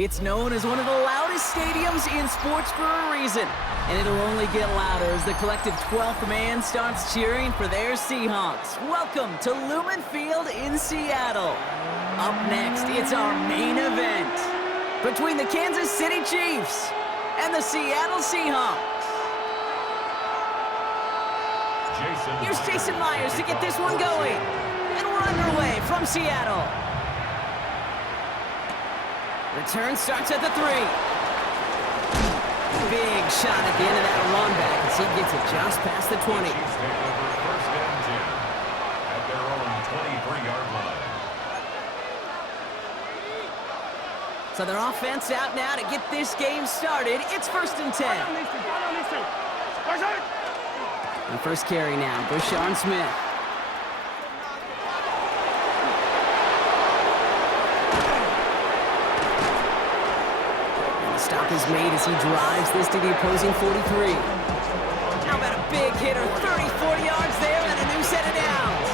It's known as one of the loudest stadiums in sports for a reason, and it'll only get louder as the collective 12th man starts cheering for their Seahawks. Welcome to Lumen Field in Seattle. Up next, it's our main event between the Kansas City Chiefs and the Seattle Seahawks. Here's Jason Myers to get this one going, and we're underway from Seattle. Return starts at the 3. Big shot at the end of that run back as he gets it just past the 20. Chiefs take over first and 10 at their own 23-yard line. So their offense out now to get this game started. It's first and 10. And first carry now, Brashard Smith. Stop is made as he drives this to the opposing 43. How about a big hitter, 30, 40 yards there and a new set of downs.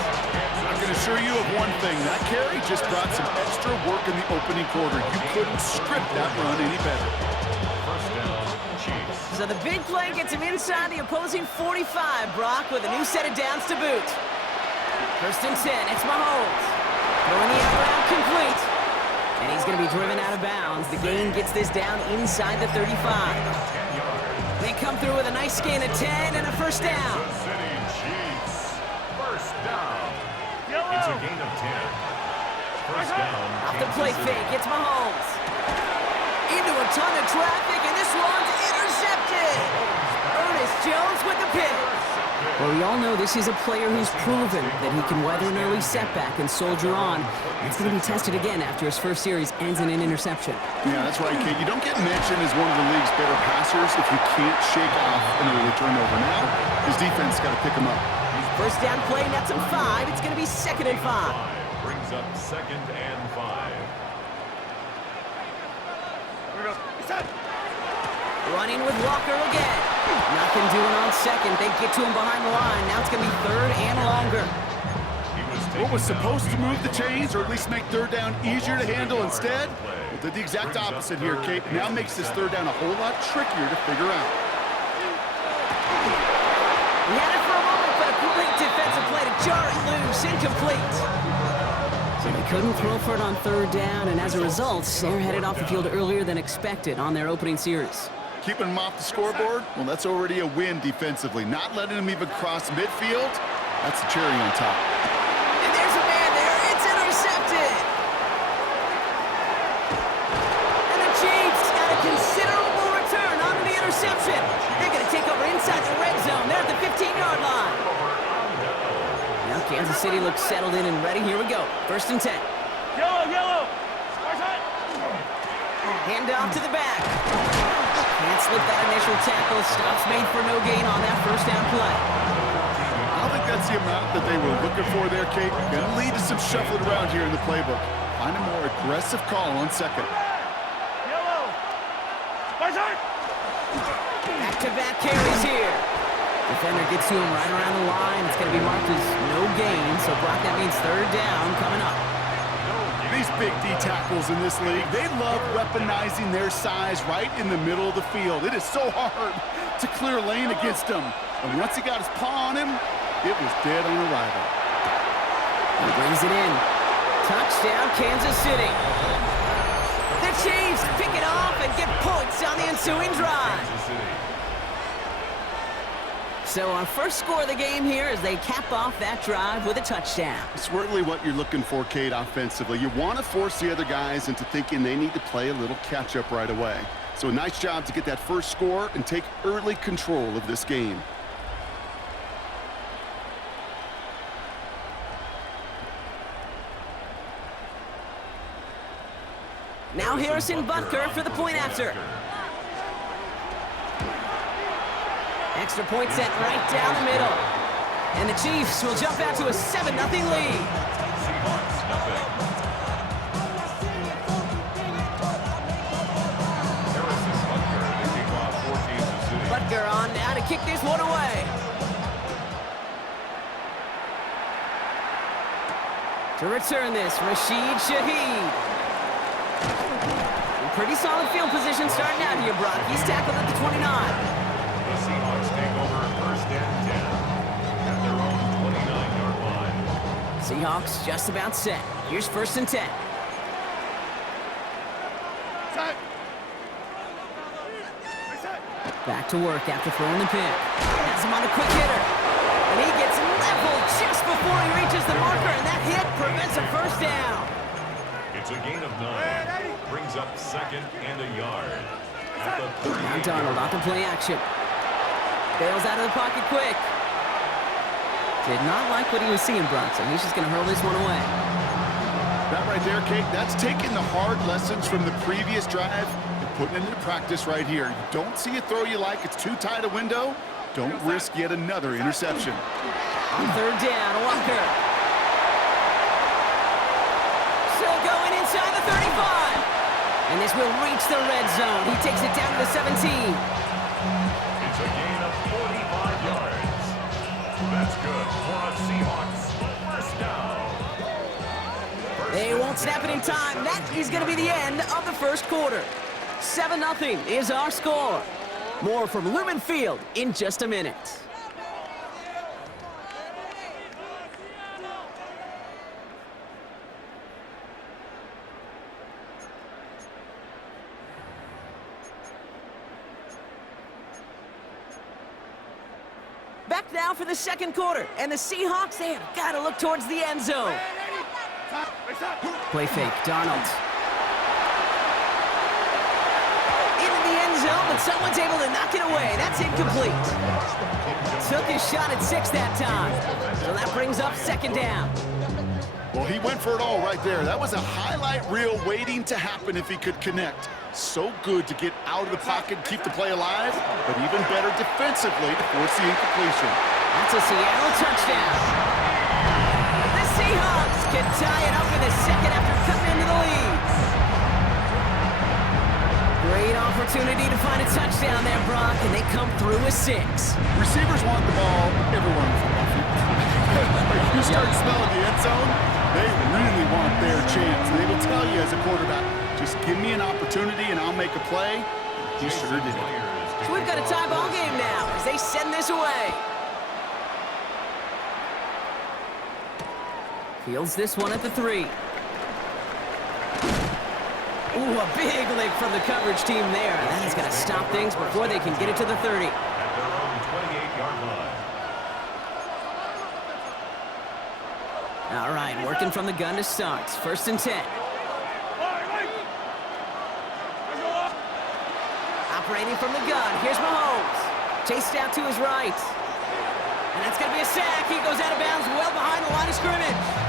I can assure you of one thing, that carry just brought some extra work in the opening quarter. You couldn't script that run any better. First down, Chiefs. So the big play gets him inside the opposing 45, Brock, with a new set of downs to boot. First and 10, it's Mahomes. Throwing the out route complete. And he's going to be driven out of bounds. The gain gets this down inside the 35. They come through with a nice gain of 10 and a first down. Kansas City Chiefs. First down. It's a gain of 10. First down. Off the play fake, it's Mahomes. Into a ton of traffic, and this one's intercepted. Ernest Jones with the pick. Well, we all know this is a player who's proven that he can weather an early setback and soldier on. It's going to be tested again after his first series ends in an interception. Yeah, that's right, Kate. You don't get mentioned as one of the league's better passers if you can't shake off an early turnover. Now, his defense got to pick him up. First down play, nets him 5. It's going to be second and 5. Brings up second and 5. Running with Walker again. Nothing doing on second. They get to him behind the line. Now it's going to be third and longer. What was supposed to move the chains, or at least make third down easier to handle instead, well, did the exact opposite here, Kate. Now makes this third down a whole lot trickier to figure out. He had it for a moment, but a great defensive play to jar it loose. Incomplete. So they couldn't throw for it on third down, and as a result, they're headed off the field earlier than expected on their opening series. Keeping him off the scoreboard, well, that's already a win defensively. Not letting him even cross midfield, that's the cherry on top. And there's a man there. It's intercepted. And the Chiefs got a considerable return onto the interception. They're going to take over inside the red zone. They're at the 15-yard line. Now Kansas City looks settled in and ready. Here we go. First and 10. Yellow. Hand off to the back. Can't slip that initial tackle. Stops made for no gain on that first down play. I don't think that's the amount that they were looking for there, Kate. Going to lead to some shuffling around here in the playbook. Find a more aggressive call on second. Back-to-back carries here. Defender gets to him right around the line. It's going to be marked as no gain. So, Brock, that means third down coming up. These big D tackles in this league, they love weaponizing their size right in the middle of the field. It is so hard to clear lane against him. And once he got his paw on him, it was dead on arrival. He brings it in. Touchdown, Kansas City. The Chiefs pick it off and get points on the ensuing drive. So our first score of the game here as they cap off that drive with a touchdown. It's certainly what you're looking for, Kate, offensively. You want to force the other guys into thinking they need to play a little catch-up right away. So a nice job to get that first score and take early control of this game. Now Harrison Butker for the point after. Extra point sent right down the middle. And the Chiefs will jump out to a 7-0 lead. Seahawks, nothing. Harrison Butker to kick off for Kansas City. Butker on now to kick this one away. To return this, Rashid Shaheed. Pretty solid field position starting out here, Brock. He's tackled at the 29. The Seahawks take over first and 10 at their own 29-yard line. Seahawks just about set. Here's first and 10. Back to work after throwing the pick. Has him on a quick hitter. And he gets leveled just before he reaches the marker, and that hit prevents a first down. It's a gain of 9. Brings up second and a yard. At the 38. Now Donald off the play action. Bails out of the pocket quick. Did not like what he was seeing, Brock, so he's just going to hurl this one away. That right there, Kate, that's taking the hard lessons from the previous drive and putting it into practice right here. You don't see a throw you like, it's too tight a window, don't risk yet another interception. On third down, Walker. Still going inside the 35. And this will reach the red zone. He takes it down to the 17. It's a gain of 45 yards. That's good for a Seahawks first down. They won't snap it in time. That is going to be the end of the first quarter. 7-0 is our score. More from Lumen Field in just a minute. Back now for the second quarter, and the Seahawks, they have got to look towards the end zone. Play fake, Donald. Into the end zone, but someone's able to knock it away. That's incomplete. Took his shot at 6 that time. So that brings up second down. Well, he went for it all right there. That was a highlight reel waiting to happen if he could connect. So good to get out of the pocket, keep the play alive, but even better defensively to force the incompletion. That's a Seattle touchdown. The Seahawks can tie it up in the second after cutting into the lead. Great opportunity to find a touchdown there, Brock, and they come through with 6. Receivers want the ball everywhere on the football field. When you start smelling the end zone, they really want their chance. They will tell you as a quarterback, just give me an opportunity and I'll make a play. He sure did. So we've got a tie ball game now as they send this away. Fields this one at the 3. Ooh, a big lick from the coverage team there. And that is going to stop things before they can get it to the 30. At their own 28-yard line. All right, working from the gun to start. First and 10. Operating from the gun. Here's Mahomes. Chased out to his right. And that's going to be a sack. He goes out of bounds well behind the line of scrimmage.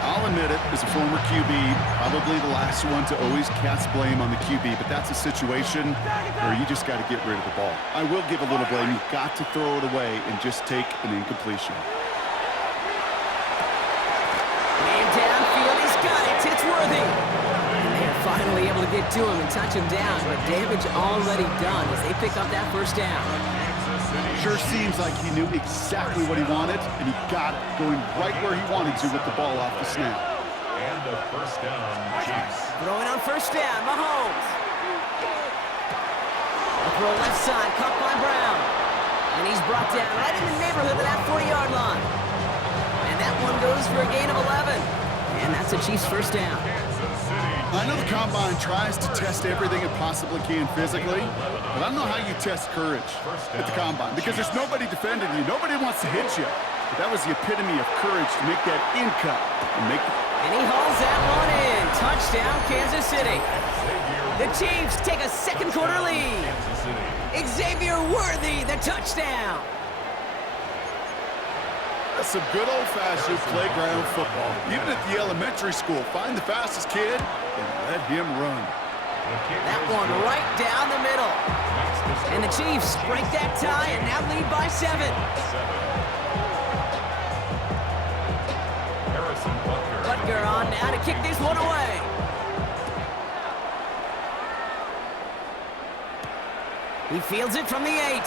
I'll admit it, as a former QB, probably the last one to always cast blame on the QB, but that's a situation where you just got to get rid of the ball. I will give a little blame. You've got to throw it away and just take an incompletion. Man downfield, he's got it. It's worthy. And they're finally able to get to him and touch him down, but damage already done as they pick up that first down. Sure seems like he knew exactly what he wanted, and he got it going right where he wanted to with the ball off the snap. And a first down, Chiefs. Throwing on first down, Mahomes. A throw left side, caught by Brown. And he's brought down right in the neighborhood of that 40-yard line. And that one goes for a gain of 11. And that's a Chiefs first down. I know the Combine tries to test everything it possibly can physically, but I don't know how you test courage at the Combine because there's nobody defending you. Nobody wants to hit you. But that was the epitome of courage to make that in cut and make the... And he hauls that one in. Touchdown, Kansas City. The Chiefs take a second quarter lead. Xavier Worthy, the touchdown. That's some good old-fashioned playground football. Even at the elementary school, find the fastest kid and let him run. That one right down the middle. And the Chiefs break that tie and now lead by 7. Butker on now to kick this one away. He fields it from the 8.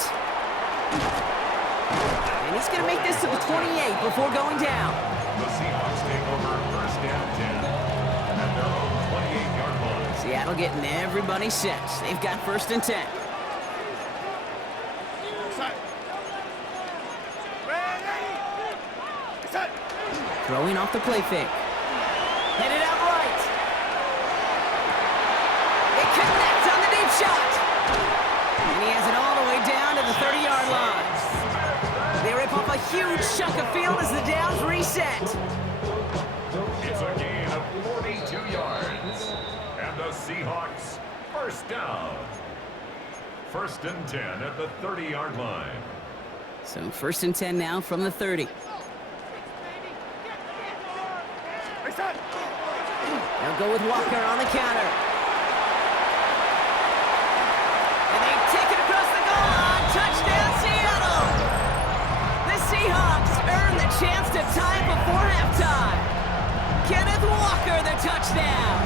And he's going to make this to the 28 before going down. The Seahawks take over first and 10 at their own 28-yard line. Seattle getting everybody set. They've got 1st and 10. Throwing off the play fake. Headed out right. They connect on the deep shot. And he has it all the way down to the 30-yard line. They rip off a huge chunk of field as the downs reset. It's a gain of 42 yards. And the Seahawks, 1st down. 1st and 10 at the 30-yard line. So 1st and 10 now from the 30. They'll go with Walker on the counter. And they take it across the goal line. Touchdown, Seattle! The Seahawks earn the chance to tie it before halftime. Kenneth Walker, the touchdown.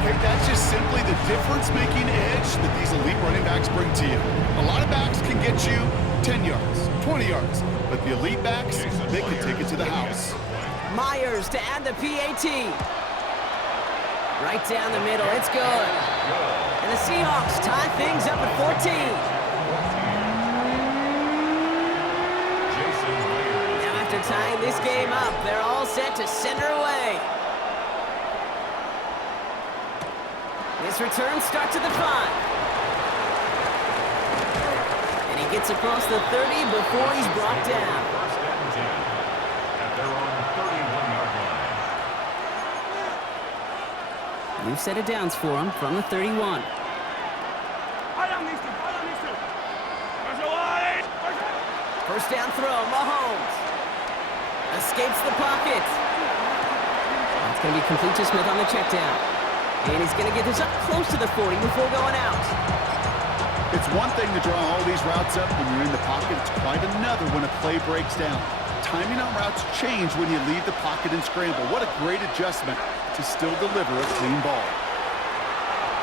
Okay, that's just simply the difference-making edge that these elite running backs bring to you. A lot of backs can get you 10 yards, 20 yards, but the elite backs, they can take it to the house. Myers to add the PAT. Right down the middle, it's good. And the Seahawks tie things up at 14. Now after tying this game up, they're all set to send her away. This return starts at the 5. And he gets across the 30 before he's brought down. We've set it downs for him from the 31. First down throw, Mahomes. Escapes the pocket. That's going to be complete to Smith on the check down. And he's going to get this up close to the 40 before going out. It's one thing to draw all these routes up when you're in the pocket. It's quite another when a play breaks down. Timing on routes change when you leave the pocket and scramble. What a great adjustment to still deliver a clean ball.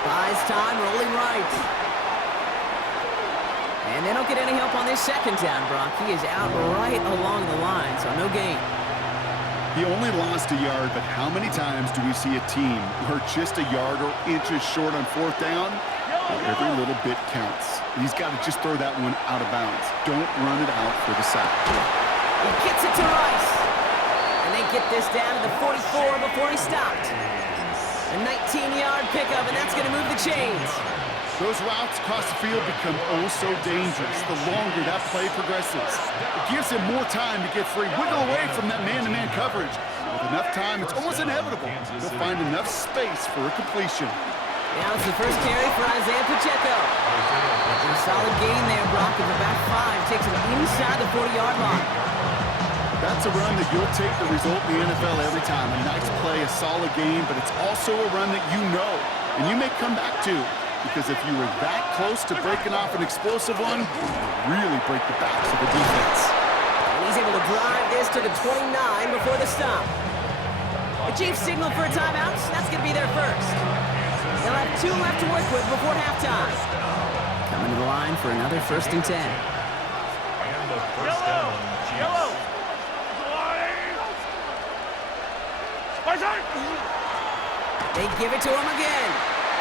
Buys time, rolling right. And they don't get any help on this 2nd down, Brock. He is out right along the line, so no gain. He only lost a yard, but how many times do we see a team who are just a yard or inches short on 4th down? Every little bit counts. He's got to just throw that one out of bounds. Don't run it out for the sack. He gets it to Rice. And they get this down to the 44 before he stopped. A 19-yard pickup, and that's going to move the chains. Those routes across the field become oh so dangerous the longer that play progresses. It gives him more time to get free, wiggle away from that man-to-man coverage. With enough time, it's almost inevitable. He'll find enough space for a completion. Now it's the first carry for Isaiah Pacheco. A solid gain there, Brock, of about 5. Takes him inside the 40-yard line. That's a run that you'll take the result in the NFL every time. A nice play, a solid game, but it's also a run that you know and you may come back to. Because if you were that close to breaking off an explosive one, it would really break the backs of the defense. And he's able to drive this to the 29 before the stop. The Chiefs signal for a timeout. That's going to be their first. They'll have 2 left to work with before halftime. Coming to the line for another 1st and 10. And the first down, Chiefs. They give it to him again.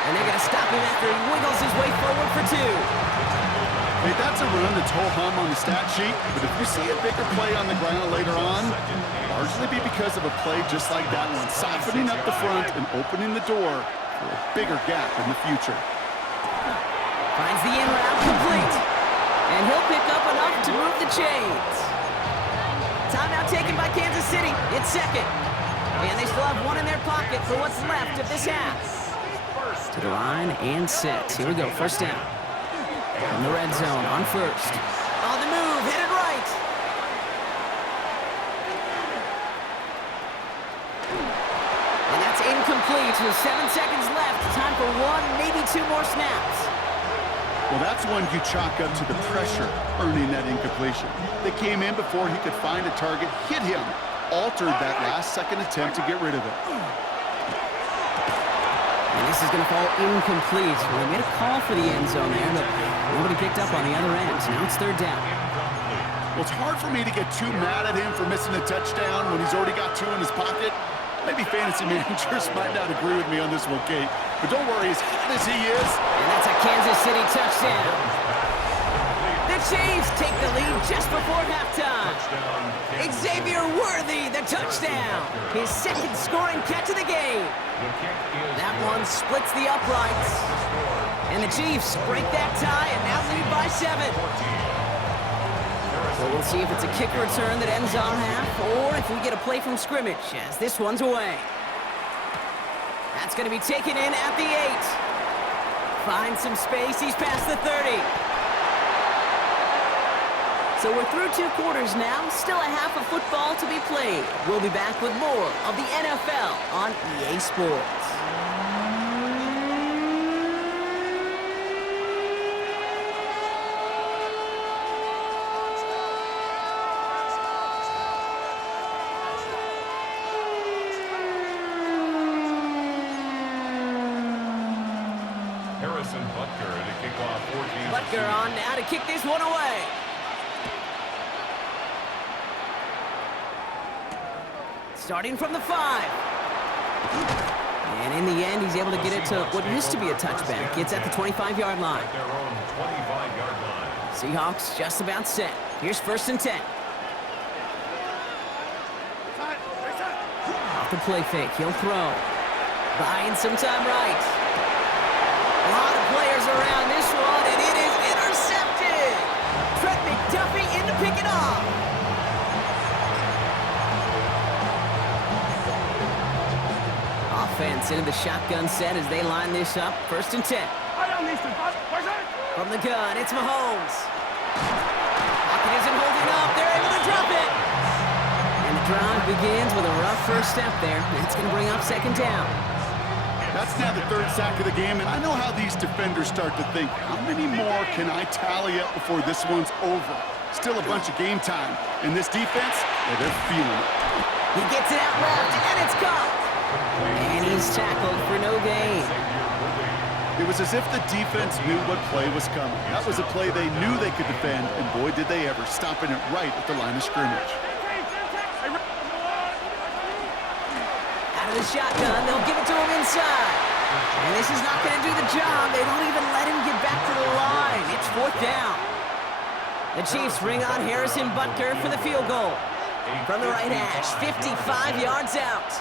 And they're going to stop him after he wiggles his way forward for 2. Hey, that's a run that's ho-hum on the stat sheet, but if you see a bigger play on the ground later on, largely be because of a play just like that one, softening up the front and opening the door for a bigger gap in the future. Finds the in route complete. And he'll pick up enough to move the chains. Timeout taken by Kansas City. It's 2nd. And they still have 1 in their pocket for what's left of this half. To the line and set. Here we go, 1st down. In the red zone on 1st. On the move, hit it right. And that's incomplete with 7 seconds left. Time for 1, maybe 2 more snaps. Well, that's one you chalk up to the pressure earning that incompletion. They came in before he could find a target, hit him, altered that last-second attempt to get rid of it. And this is going to fall incomplete. Well, they made a call for the end zone there, but nobody picked up on the other end. Now it's 3rd down. Well, it's hard for me to get too mad at him for missing a touchdown when he's already got 2 in his pocket. Maybe fantasy managers might not agree with me on this one, Kate. But don't worry, as hot as he is. And that's a Kansas City touchdown. The Chiefs take the lead just before halftime. Xavier Worthy, the touchdown. His second scoring catch of the game. That one splits the uprights. And the Chiefs break that tie and now lead by 7. So we'll see if it's a kick return that ends on half or if we get a play from scrimmage as this one's away. That's going to be taken in at the 8. Finds some space. He's past the 30. So we're through 2 quarters now. Still a half of football to be played. We'll be back with more of the NFL on EA Sports. Butker on now to kick this one away. Starting from the 5. And in the end, he's able to get it to what used to be a touchback. It's at the 25-yard line. Seahawks just about set. Here's 1st and 10. Off the play fake, he'll throw. Buying some time right. A lot of players around this one, and it is intercepted. Trent McDuffie in to pick it off. Offense into the shotgun set as they line this up. 1st and 10. From the gun, it's Mahomes. Pocket isn't holding up. They're able to drop it. And the drive begins with a rough first step there. That's going to bring up 2nd down. That's now the 3rd sack of the game, and I know how these defenders start to think, how many more can I tally up before this one's over? Still a bunch of game time. And this defense, yeah, they're feeling it. He gets it out left, and it's caught. And he's tackled for no gain. It was as if the defense knew what play was coming. That was a play they knew they could defend, and boy, did they ever, stopping it right at the line of scrimmage. Out of the shotgun, they'll give it to him inside. And this is not going to do the job. They don't even let him get back to the line. It's 4th down. The Chiefs bring on Harrison Butker for the field goal. From the right hash, 55 yards out.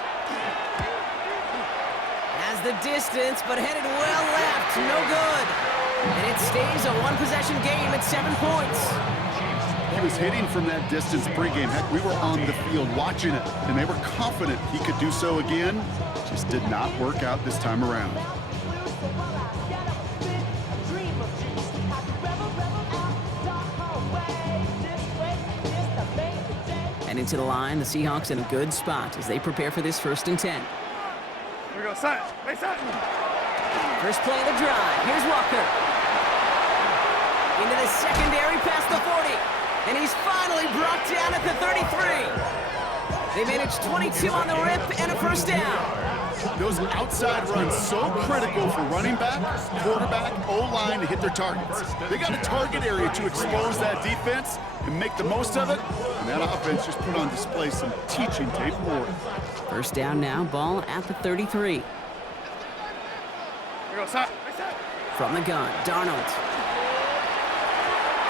Has the distance, but headed well left. No good. And it stays a 1-possession game at 7 points. He was hitting from that distance pregame. Heck, we were on the field watching it, and they were confident he could do so again. Just did not work out this time around. And into the line, the Seahawks in a good spot as they prepare for this 1st and 10. Here we go, side. First play of the drive. Here's Walker. Into the secondary past the 40. And he's finally brought down at the 33. They managed 22 on the rip and a 1st down. Those outside runs so critical for running back, quarterback, O-line to hit their targets. They got a target area to expose that defense and make the most of it. And that offense just put on display some teaching tape for it. 1st down now, ball at the 33. Here we go, side. From the gun, Darnold.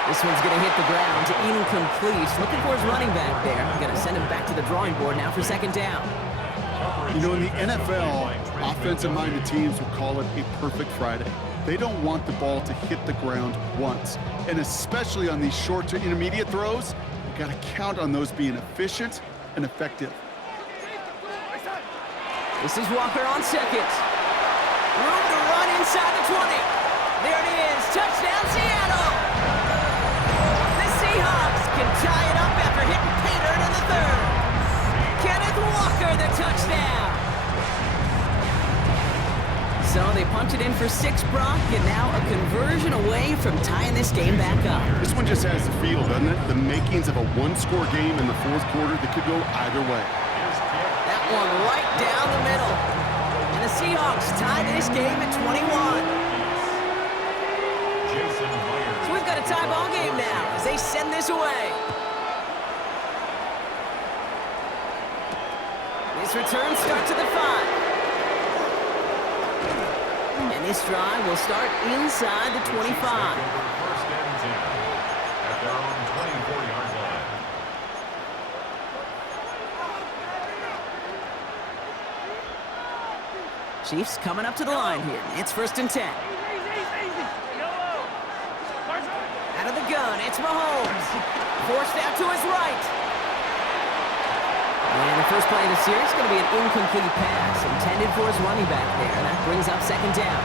This one's going to hit the ground, incomplete. Looking for his running back there. Going to send him back to the drawing board now for 2nd down. You know, in the NFL, offensive-minded teams would call it a perfect Friday. They don't want the ball to hit the ground once. And especially on these short to intermediate throws, you got to count on those being efficient and effective. This is Walker on 2nd. Room to run inside the 20. There it is. Touchdown, Seattle. The Seahawks can tie it up after hitting Pater in the 3rd. Kenneth Walker, the touchdown. So they punt it in for 6, Brock, and now a conversion away from tying this game back up. This one just has the feel, doesn't it? The makings of a 1-score game in the 4th quarter that could go either way. That one right down the middle. And the Seahawks tie this game at 21. So we've got a tie ball game now as they send this away. This return starts at the 5. And this drive will start inside the 25. First and 10 at their own 24-yard line. Chiefs coming up to the line here. It's first and 10. Out of the gun, it's Mahomes. Forced out to his right. And the first play of the series is going to be an incomplete pass intended for his running back there. And that brings up second down.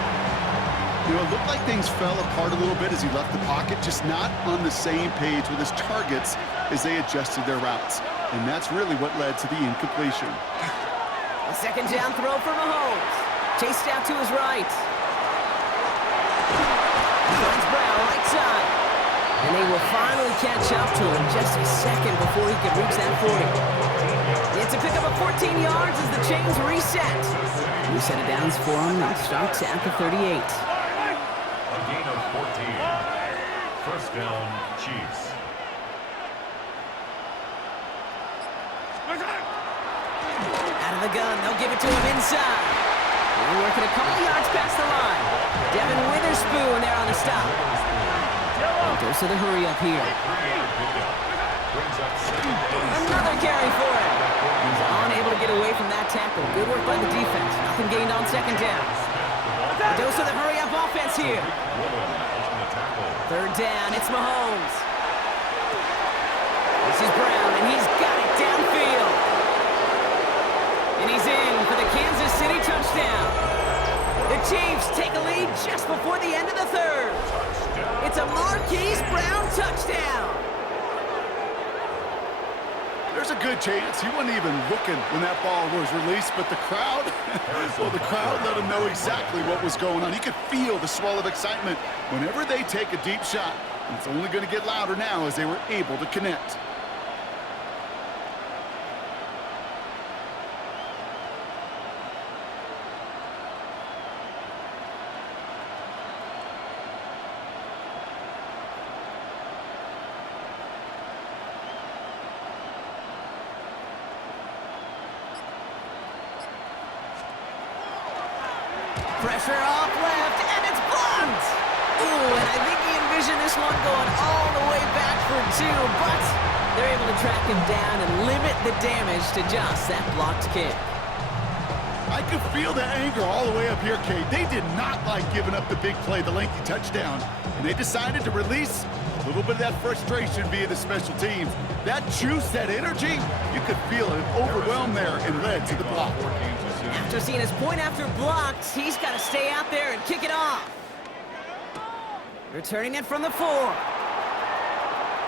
You know, it looked like things fell apart a little bit as he left the pocket, just not on the same page with his targets as they adjusted their routes. And that's really what led to the incompletion. A second down throw for Mahomes. Chased out to his right. Finds Brown right side. And they will finally catch up to him just a second before he can reach that 40. It's a pickup of 14 yards as the chains reset. New set of downs for him and starts at the 38. A gain of 14. First down, Chiefs. Out of the gun, they'll give it to him inside. They're working a couple yards past the line. Devin Witherspoon there on the stop. Goes to the hurry up here. Another carry for him. He's unable to get away from that tackle. Good work by the defense. Nothing gained on second down. Goes to the hurry up offense here. Third down, it's Mahomes. This is Brown, and he's got it downfield. And he's in for the Kansas City touchdown. The Chiefs take a lead just before the end of the third. It's a Marquise Brown touchdown. There's a good chance he wasn't even looking when that ball was released, but the crowd, well, the crowd let him know exactly what was going on. He could feel the swell of excitement whenever they take a deep shot. And it's only going to get louder now as they were able to connect. Pressure off left, and it's blocked! Ooh, and I think he envisioned this one going all the way back for 2, but they're able to track him down and limit the damage to just that blocked kick. I could feel the anger all the way up here, Kate. They did not like giving up the big play, the lengthy touchdown, and they decided to release a little bit of that frustration via the special teams. That juice, that energy, you could feel it overwhelm there and led to the block. After seeing his point after blocked, he's got to stay out there and kick it off. Returning it from the 4.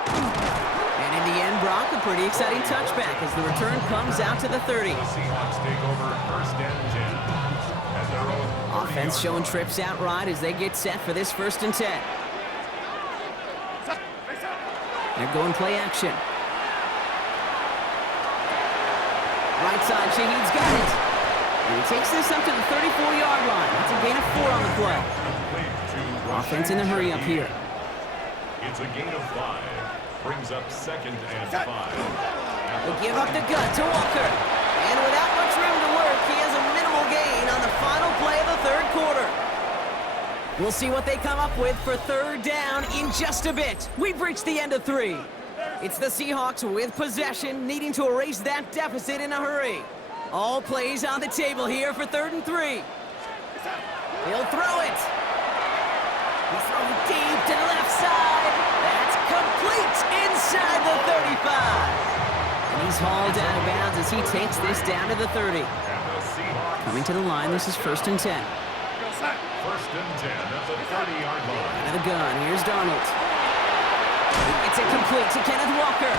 And in the end, Brock, a pretty exciting touchback as the return comes out to the 30. The Seahawks take over first and 10 at their own 30-yard Offense showing line. trips out right as they get set for this first and 10. They're going play action. Right side, Shaheed's got it. And he takes this up to the 34-yard line. That's a gain of 4 on the play. Offense in the hurry up here. It's a gain of 5. Brings up second and 5. They give up the gut to Walker. And without much room to work, he has a minimal gain on the final play of the third quarter. We'll see what they come up with for third down in just a bit. We've reached the end of 3. It's the Seahawks with possession, needing to erase that deficit in a hurry. All plays on the table here for third and 3. He'll throw it. He's throwing deep to the left side. That's complete inside the 35. And he's hauled out of bounds as he takes this down to the 30. And the Seahawks Coming to the line, this is first and 10. first and 10 at the 30-yard line. Out of the gun, here's Darnold. It's incomplete to Kenneth Walker.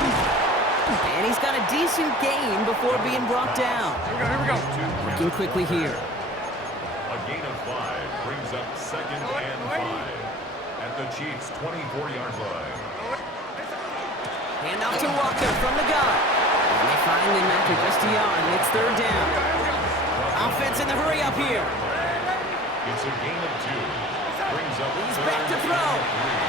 And he's got a decent gain before being brought down. Here we go. Working quickly here. A gain of 5 brings up second and 5 at the Chiefs' 24-yard line. Hand off to Walker from the gun. And they find him after just a yard, and it's third down. Offense in the hurry up here. It's a gain of 2. Brings up He's third back to throw. and 3.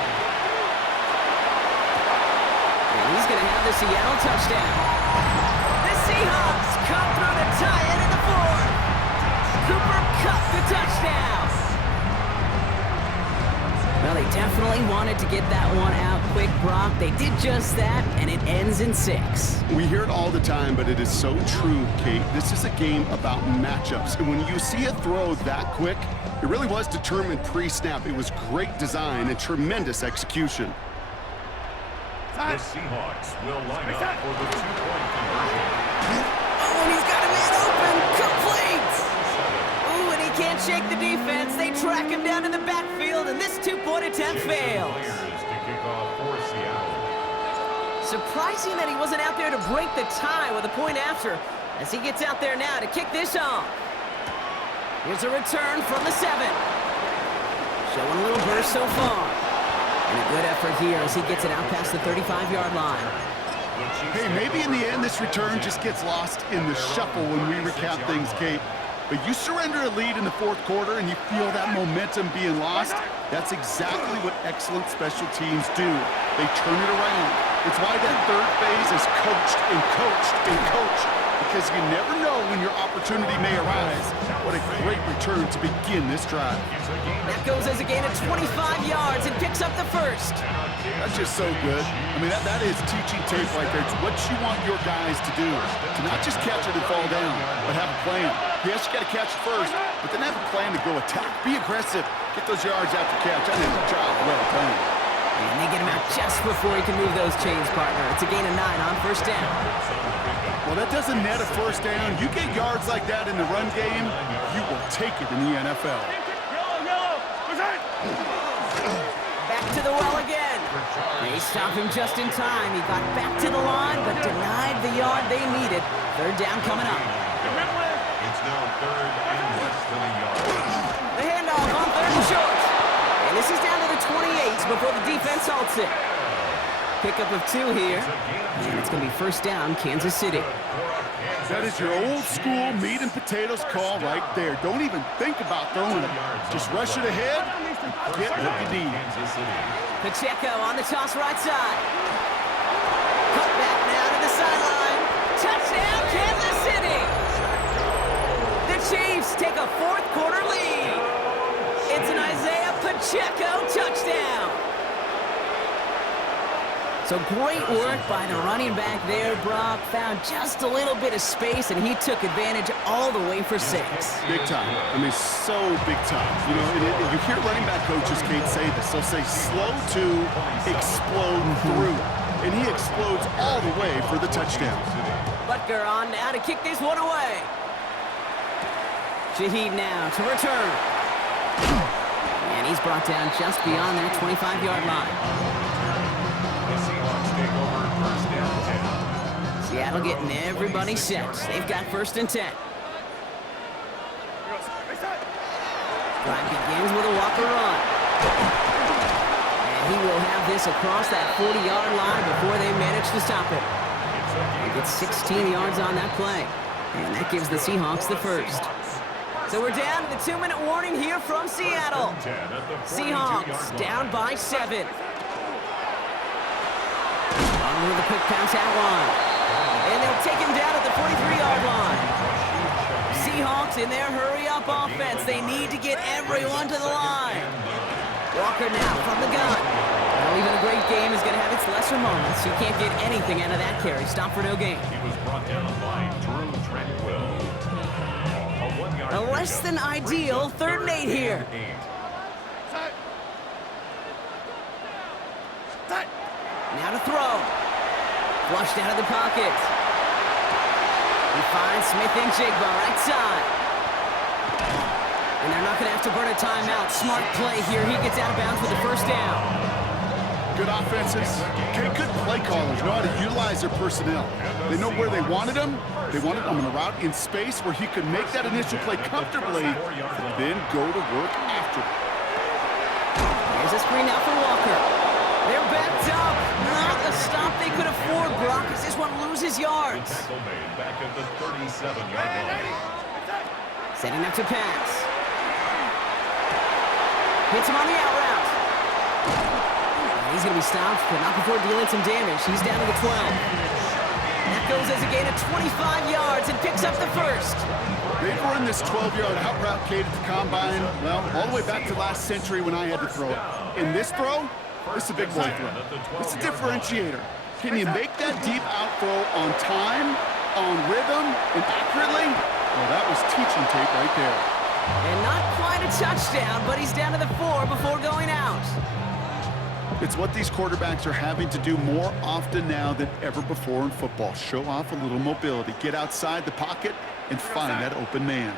And he's going to have the Seattle touchdown. The Seahawks come through to tie it in the fourth. Cooper Kupp the touchdown. Well, they definitely wanted to get that one out quick, Brock. They did just that, and it ends in 6. We hear it all the time, but it is so true, Kate. This is a game about matchups. And when you see a throw that quick, it really was determined pre-snap. It was great design and tremendous execution. The Seahawks will line up for the 2-point conversion. Oh, and he's got a man open. Complete. Oh, and he can't shake the defense. They track him down in the backfield, and this 2-point attempt fails. Players to kick off for Seattle. Surprising that he wasn't out there to break the tie with a point after, as he gets out there now to kick this off. Here's a return from the 7. Showing a little burst so far. And a good effort here as he gets it out past the 35-yard line. Hey, maybe in the end this return just gets lost in the shuffle when we recap things, Kate. But you surrender a lead in the fourth quarter and you feel that momentum being lost. That's exactly what excellent special teams do. They turn it around. It's why that third phase is coached and coached and coached. Because you never know when your opportunity may arise. What a great return to begin this drive. That goes as a gain of 25 yards and picks up the first. That's just so good. I mean, that is teaching tape right there. It's what you want your guys to do. To not just catch it and fall down, but have a plan. Yes, you got to catch it first, but then have a plan to go attack. Be aggressive. Get those yards after catch. That is a job well done. And they get him out just before he can move those chains, partner. It's a gain of 9 on first down. Well, that doesn't net a first down. You get yards like that in the run game, you will take it in the NFL. Back to the well again. They stop him just in time. He got back to the line, but denied the yard they needed. Third down coming up. It's now 3rd and less than a yard. The handoff on 3rd and short. And this is down to the 28 before the defense halts it. Pickup of 2 here. And it's going to be first down, Kansas City. That is your old school meat and potatoes call right there. Don't even think about throwing it. Just rush it ahead and get what you need. Pacheco on the toss right side. Cut back now to the sideline. Touchdown, Kansas City! The Chiefs take a fourth quarter lead. It's an Isaiah Pacheco touchdown. So great work by the running back there, Brock. Found just a little bit of space, and he took advantage all the way for 6. Big time. I mean, so big time. You know, you hear running back coaches, Kate, say this. They'll say slow to explode through. And he explodes all the way for the touchdown. Butker on now to kick this one away. Shaheed now to return. And he's brought down just beyond that 25-yard line. Seattle getting everybody set. They've got 1st and 10. Drive begins with a Walker run. And he will have this across that 40-yard line before they manage to stop it. He gets 16 yards on that play. And that gives the Seahawks the first. So we're down to the 2-minute warning here from Seattle. Seahawks down by 7. On with a quick pass out wide. And they'll take him down at the 43-yard line. Seahawks in their hurry-up offense. They need to get everyone to the line. Walker now from the gun. Well, even a great game is going to have its lesser moments. You can't get anything out of that carry. Stop for no gain. He was brought down by Drew Tranquill. A less than ideal 3rd and 8 here. Now to throw. Flushed out of the pocket. He finds Smith and Jigba right side. And they're not going to have to burn a timeout. Smart play here. He gets out of bounds with the first down. Good offenses. Okay, good play callers know how to utilize their personnel. They know where they wanted him. They wanted him on a route in space where he could make that initial play comfortably and then go to work after. Here's a screen now for Walker. They're backed up. Not the stop they could afford, Brock, as this one loses yards. Tackle made back at the 37-yard line. Setting up to pass. Hits him on the out route. He's going to be stopped, but not before dealing some damage. He's down to the 12. That goes as a gain of 25 yards and picks up the first. They've run this 12-yard out route, Kate, at the combine, well, all the way back to last century when I had to throw it. In this throw, this is a big boy throw. It's a differentiator. Can you make that deep out throw on time, on rhythm, and accurately? Well, that was teaching tape right there. And not quite a touchdown, but he's down to the 4 before going out. It's what these quarterbacks are having to do more often now than ever before in football. Show off a little mobility, get outside the pocket, and find that open man.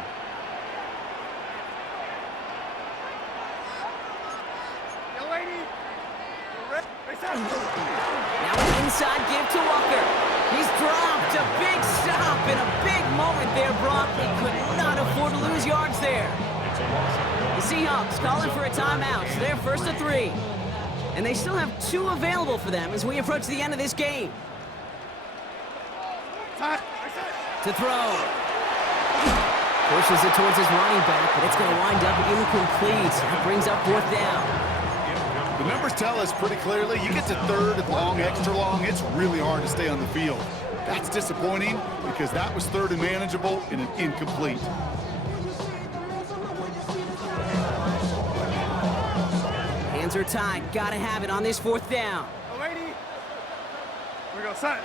Now an inside give to Walker. He's dropped a big stop in a big moment there, Brock. They could not afford to lose yards there. The Seahawks calling for a timeout, so they're first to 3. And they still have 2 available for them as we approach the end of this game. To throw. Pushes it towards his running back, but it's going to wind up incomplete. That brings up 4th down. The numbers tell us pretty clearly, you get to 3rd and long, extra long, it's really hard to stay on the field. That's disappointing because that was 3rd and manageable and an incomplete. Hands are tied. Got to have it on this 4th down. We go set.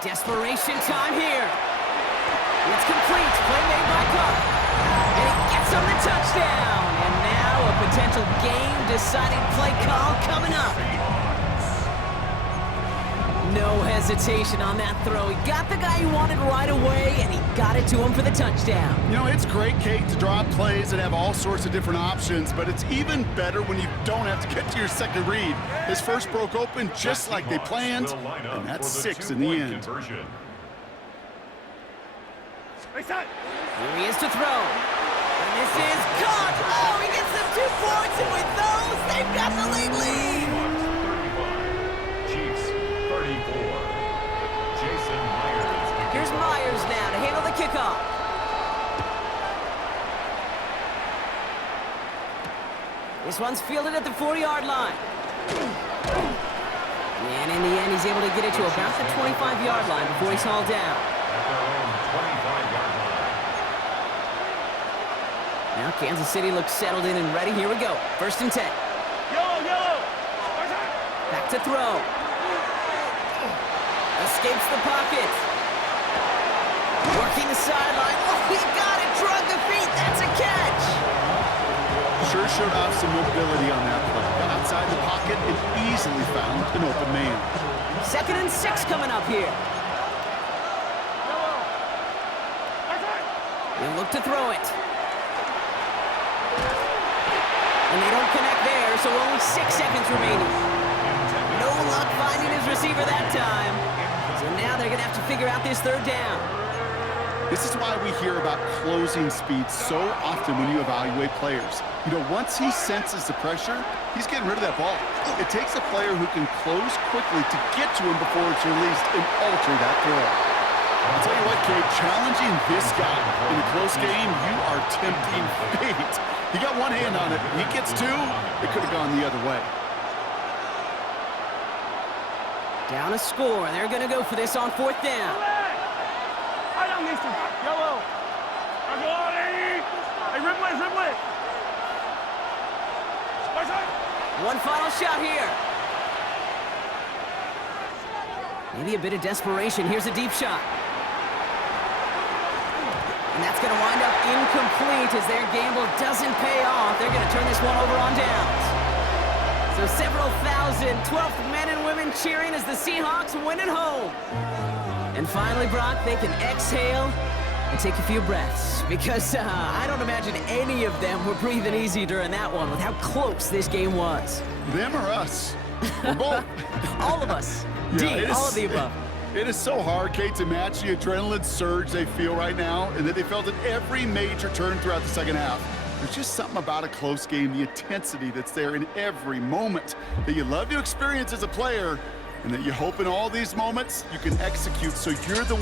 Desperation time here. It's complete. Play made by Cook. And he gets on the touchdown. And now a potential game-deciding play call coming up. No hesitation on that throw. He got the guy he wanted right away, and he got it to him for the touchdown. You know, it's great, Kate, to draw plays that have all sorts of different options, but it's even better when you don't have to get to your second read. His first broke open just like they planned, and that's 6 in the end. Here he is to throw. And this is caught. Oh, he gets them 2 points, and with those, they've got the lead. Here's Myers now to handle the kickoff. This one's fielded at the 40-yard line. And in the end, he's able to get it to about the 25-yard line before he's hauled down. Now Kansas City looks settled in and ready. Here we go. 1st and 10. Yellow. Back to throw. Escapes the pocket. Working the sideline. Oh, he got it. Drug the feet. That's a catch. Sure showed off some mobility on that play. Got outside the pocket and easily found an open man. 2nd and 6 coming up here. They look to throw it. And they don't connect there, so only 6 seconds remaining. No luck finding his receiver that time. So now they're going to have to figure out this 3rd down. This is why we hear about closing speed so often when you evaluate players. You know, once he senses the pressure, he's getting rid of that ball. It takes a player who can close quickly to get to him before it's released and alter that throw. I'll tell you what, Kate, challenging this guy in a close game, you are tempting fate. He got one hand on it. He gets 2. It could have gone the other way. Down a score. They're going to go for this on 4th down. Yellow. Hey, Ripley. One final shot here. Maybe a bit of desperation. Here's a deep shot. And that's going to wind up incomplete as their gamble doesn't pay off. They're going to turn this one over on downs. So several thousand 12th men and women cheering as the Seahawks win at home. And finally, Brock, they can exhale and take a few breaths because I don't imagine any of them were breathing easy during that one with how close this game was. Them or us? We're both. All of us. Yeah, all of the above. It is so hard, Kate, to match the adrenaline surge they feel right now and that they felt at every major turn throughout the second half. There's just something about a close game, the intensity that's there in every moment that you love to experience as a player and that you hope in all these moments you can execute so you're the